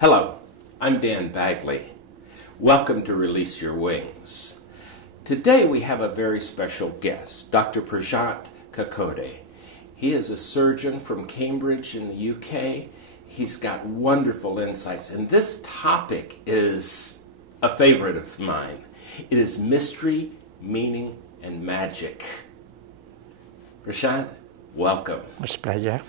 Hello, I'm Dan Bagley. Welcome to Release Your Wings. Today we have a very special guest, Dr. Prashant Kakode. He is a surgeon from Cambridge in the UK. He's got wonderful insights, and this topic is a favorite of mine. It is mystery, meaning, and magic. Prashant, welcome. It's a pleasure.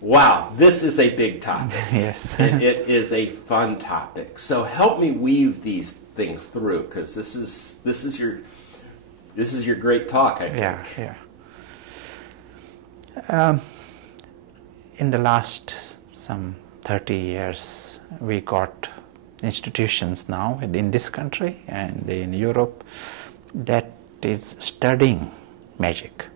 Wow, this is a big topic. Yes. And it is a fun topic. So help me weave these things through, because this is your great talk, I think. Yeah. In the last some 30 years, we got institutions now in this country and in Europe that is studying magic.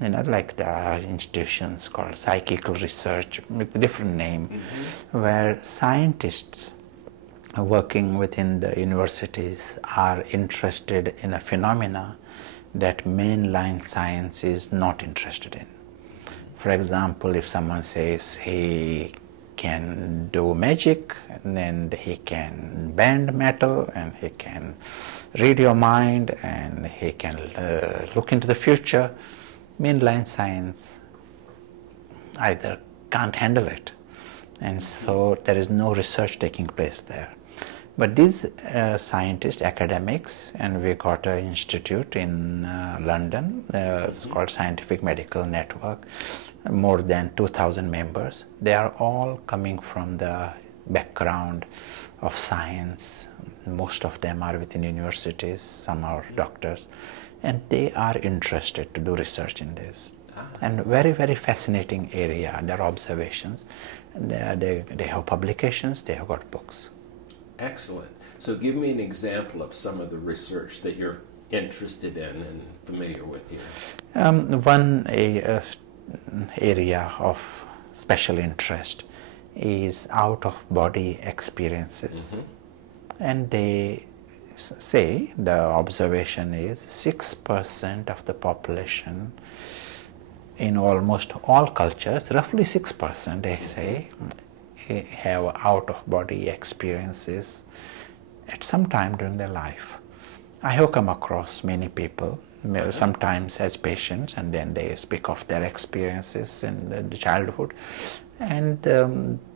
You know, like there are institutions called psychical research with a different name, where scientists working within the universities are interested in a phenomena that mainline science is not interested in. For example, if someone says he can do magic, and then he can bend metal, and he can read your mind, and he can look into the future, mainline science either can't handle it, and so there is no research taking place there. But these scientists, academics, and we got an institute in London, it's called Scientific Medical Network, more than 2,000 members. They are all coming from the background of science. Most of them are within universities, some are doctors, and they are interested to do research in this. And very, very fascinating area. Their observations, they have publications, they have got books. Excellent. So give me an example of some of the research that you're interested in and familiar with here. One area of special interest is out-of-body experiences. And they say the observation is 6% of the population in almost all cultures, roughly 6% they say, have out-of-body experiences at some time during their life. I have come across many people, sometimes as patients, and then they speak of their experiences in the childhood, and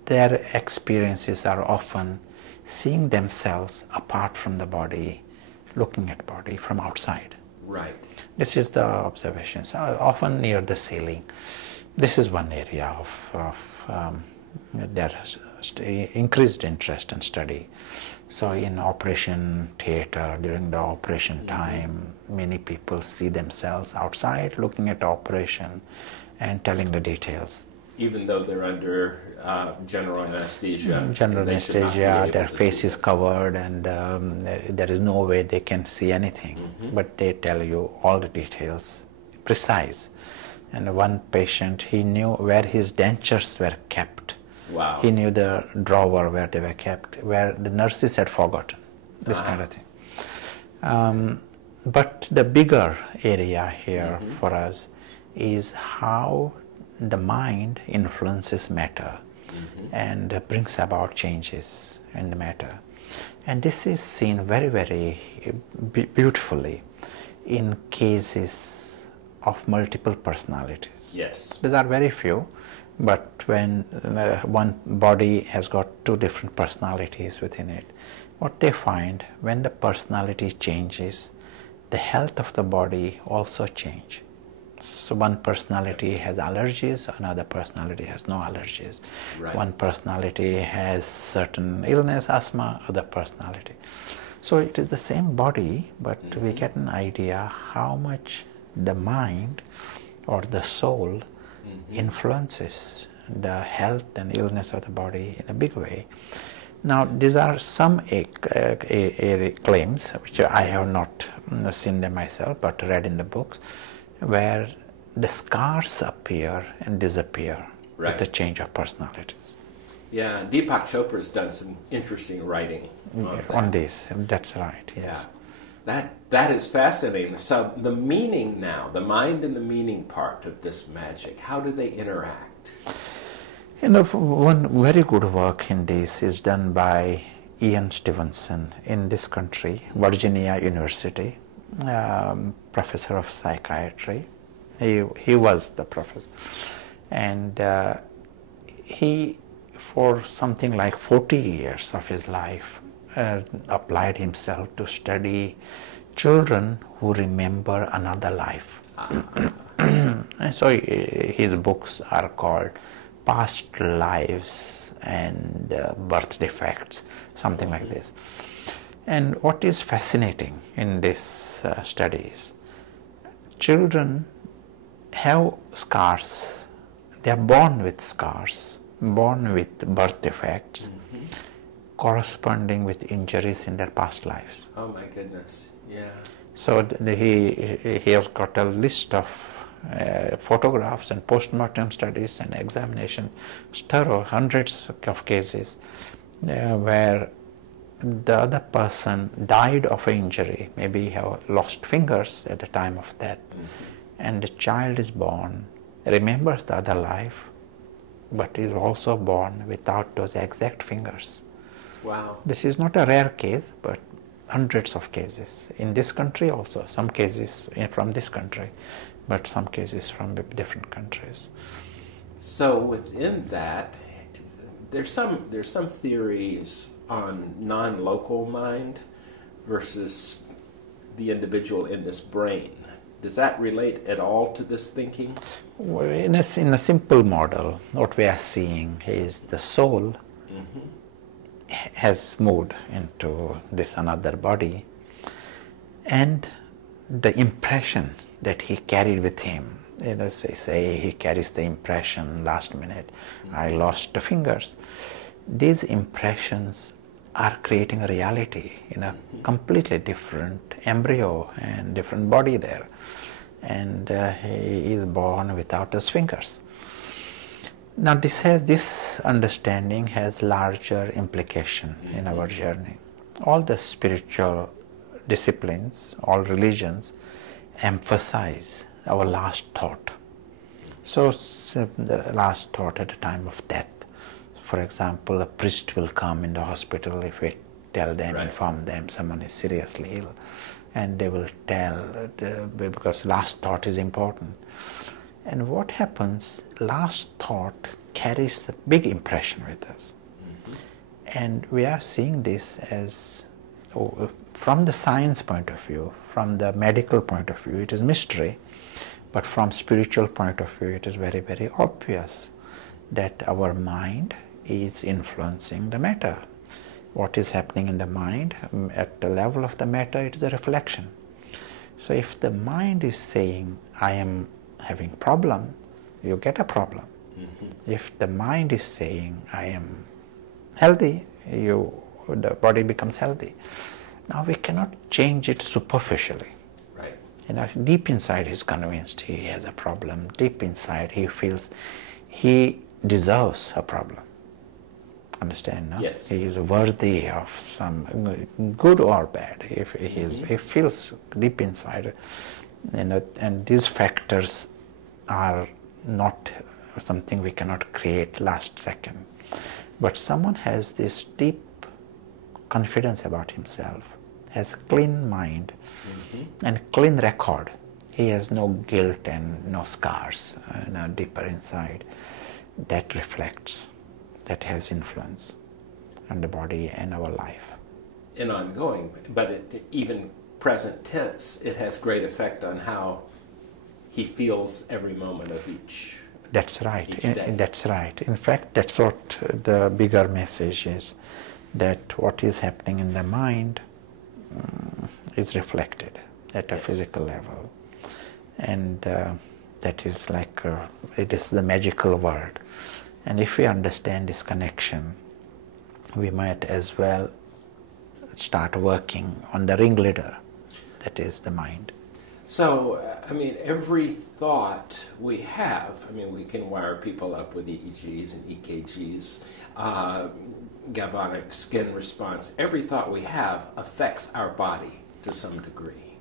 their experiences are often seeing themselves apart from the body, looking at body from outside. Right. This is the observations, often near the ceiling. This is one area of there is increased interest and study. So in operation theater, during the operation time, many people see themselves outside looking at the operation and telling the details. Even though they're under general anesthesia. General anesthesia, their face is covered, and there is no way they can see anything. But they tell you all the details, precise. And one patient, he knew where his dentures were kept. Wow. He knew the drawer where they were kept, where the nurses had forgotten, this kind of thing. But the bigger area here for us is how the mind influences matter and brings about changes in the matter. And this is seen very, very beautifully in cases of multiple personalities. Yes. There are very few, but when one body has got two different personalities within it, what they find, when the personality changes, the health of the body also change. So one personality has allergies, another personality has no allergies. Right. One personality has certain illness, asthma, other personality. So it is the same body, but we get an idea how much the mind or the soul influences the health and illness of the body in a big way. Now, these are some claims, which I have not seen them myself, but read in the books, where the scars appear and disappear with the change of personalities. Yeah, Deepak Chopra's done some interesting writing on this. That's right, yes. Yeah. That is fascinating. So the meaning now, the mind and the meaning part of this magic, how do they interact? You know, one very good work in this is done by Ian Stevenson in this country, Virginia University, professor of psychiatry. He was the professor, and he, for something like 40 years of his life, applied himself to study children who remember another life. And so his books are called Past Lives and Birth Defects, something like this. And what is fascinating in this study is children have scars. They are born with scars, born with birth defects, corresponding with injuries in their past lives. Oh my goodness, yeah. So he has got a list of photographs and postmortem studies and examination, thorough, hundreds of cases where the other person died of an injury, maybe have lost fingers at the time of death, and the child is born, remembers the other life, but is also born without those exact fingers. Wow. This is not a rare case, but hundreds of cases in this country also, some cases from this country, but some cases from different countries. So within that, there's some theories on non-local mind versus the individual in this brain. Does that relate at all to this thinking? Well, in a simple model, what we are seeing is the soul has moved into this another body, and the impression that he carried with him, you know, say he carries the impression last minute, I lost the fingers. These impressions are creating a reality in a completely different embryo and different body there, and he is born without his fingers. Now this understanding has larger implication in our journey. All the spiritual disciplines, all religions emphasize our last thought. So the last thought at the time of death. For example, a priest will come in the hospital if we tell them, inform them someone is seriously ill, and they will tell because last thought is important. And what happens, last thought carries a big impression with us. And we are seeing this as, from the science point of view, from the medical point of view, it is mystery, but from spiritual point of view, it is very, very obvious that our mind is influencing the matter. What is happening in the mind, at the level of the matter, it is a reflection. So if the mind is saying, I am having problem, you get a problem. If the mind is saying, I am healthy, the body becomes healthy. Now we cannot change it superficially. Right. You know, deep inside he's convinced he has a problem. Deep inside he feels he deserves a problem. Understand? No? Yes. He is worthy of some good or bad. If he feels deep inside, you know, and these factors are not something we cannot create last second. But someone has this deep confidence about himself, has clean mind and clean record. He has no guilt and no scars deeper inside. That reflects, that has influence on the body and our life. And ongoing, but even present tense, it has great effect on how he feels every moment of each. That's right. Each day. That's right. In fact, that's what the bigger message is, that what is happening in the mind is reflected at a physical level. And that is like, it is the magical word. And if we understand this connection, we might as well start working on the ringleader, that is the mind. So, I mean, every thought we have, I mean, we can wire people up with EEGs and EKGs, galvanic skin response. Every thought we have affects our body to some degree.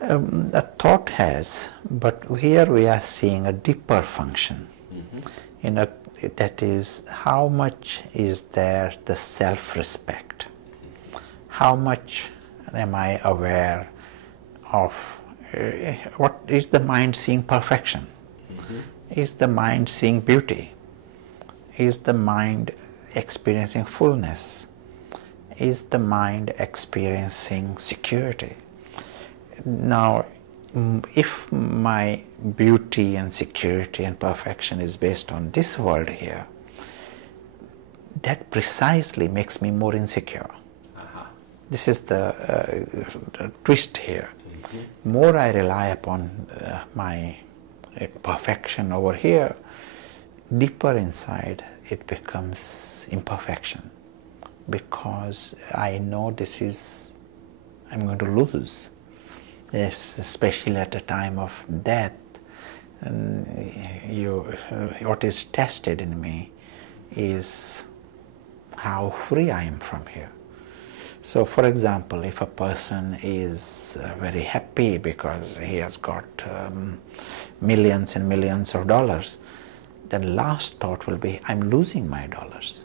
A thought has, but here we are seeing a deeper function. That is, how much is there the self-respect? How much am I aware of what is the mind seeing perfection? Is the mind seeing beauty? Is the mind experiencing fullness? Is the mind experiencing security? Now, if my beauty and security and perfection is based on this world here, that precisely makes me more insecure. This is the twist here. More I rely upon my perfection over here, deeper inside it becomes imperfection, because I know I'm going to lose. Yes, especially at the time of death, what is tested in me is how free I am from here. So, for example, if a person is very happy because he has got millions and millions of dollars, the last thought will be, I'm losing my dollars.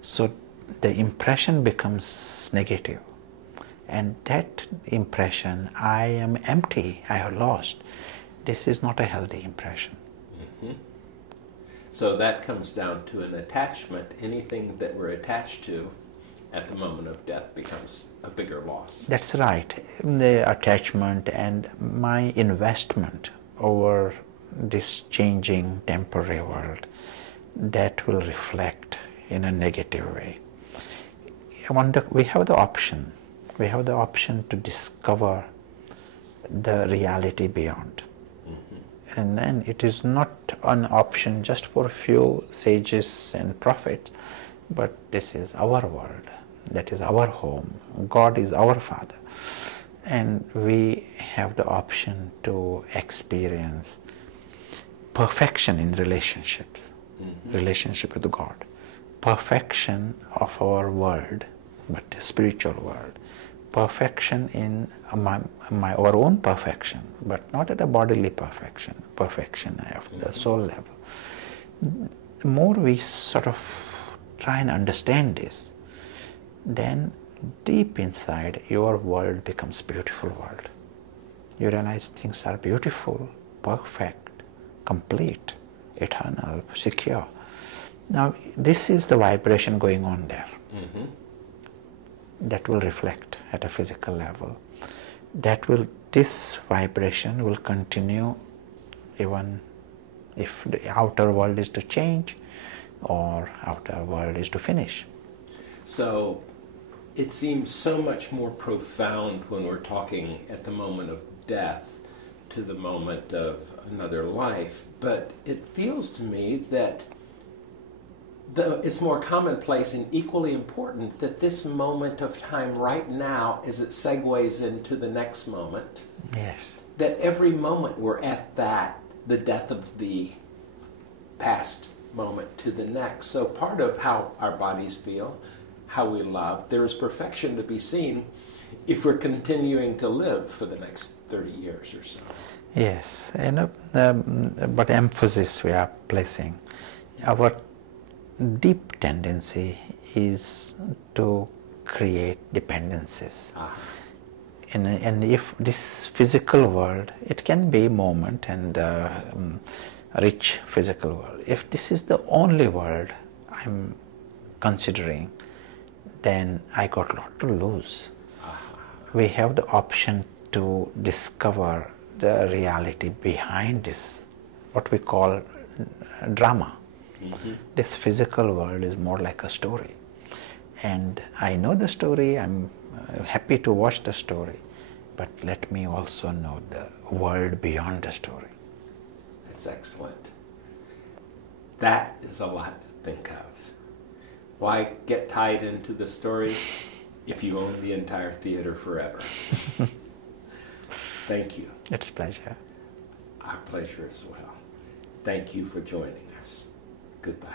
So the impression becomes negative. And that impression, I am empty, I have lost, this is not a healthy impression. So that comes down to an attachment. Anything that we're attached to at the moment of death becomes a bigger loss. That's right. The attachment and my investment over this changing temporary world, that will reflect in a negative way. I wonder, we have the option to discover the reality beyond. And then it is not an option just for a few sages and prophets, but this is our world, that is our home, God is our Father. And we have the option to experience perfection in relationships, relationship with God, perfection of our world, but the spiritual world, perfection in our own perfection, but not at a bodily perfection of the soul level. The more we sort of try and understand this, then deep inside your world becomes beautiful world. You realize things are beautiful, perfect, complete, eternal, secure. Now this is the vibration going on there. That will reflect at a physical level. This vibration will continue even if the outer world is to change or outer world is to finish. So it seems so much more profound when we're talking at the moment of death to the moment of another life, but it feels to me that it's more commonplace and equally important that this moment of time right now, as it segues into the next moment, yes, that every moment we're at the death of the past moment to the next. So part of how our bodies feel, how we love, there is perfection to be seen if we're continuing to live for the next 30 years or so. Yes, but emphasis we are placing. Our deep tendency is to create dependencies. And if this physical world, it can be moment and rich physical world. If this is the only world I'm considering, then I got a lot to lose. We have the option to discover the reality behind this, what we call drama. This physical world is more like a story. And I know the story, I'm happy to watch the story, but let me also know the world beyond the story. That's excellent. That is a lot to think of. Why get tied into the story if you own the entire theater forever? Thank you. It's a pleasure. Our pleasure as well. Thank you for joining us. Goodbye.